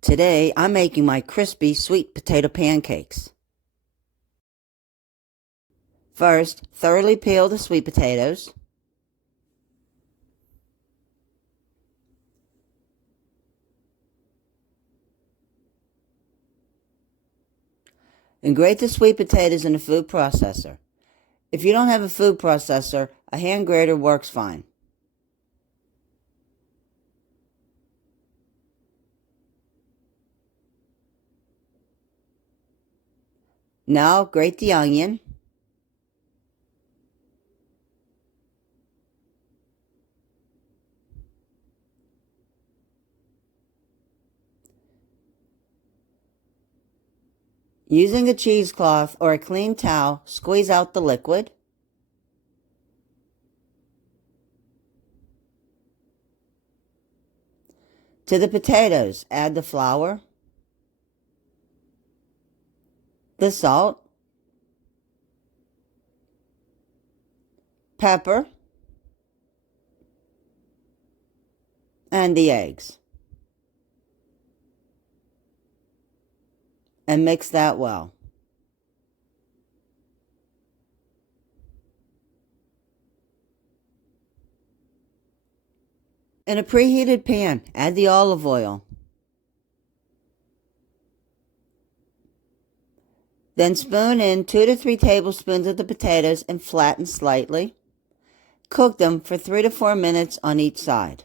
Today, I'm making my crispy sweet potato pancakes. First, thoroughly peel the sweet potatoes. And grate the sweet potatoes in a food processor. If you don't have a food processor, a hand grater works fine. Now, grate the onion. Using a cheesecloth or a clean towel, squeeze out the liquid. To the potatoes, add the flour, the salt, pepper, and the eggs. And mix that well. In a preheated pan, add the olive oil. Then spoon in 2 to 3 tablespoons of the potatoes and flatten slightly. Cook them for 3 to 4 minutes on each side.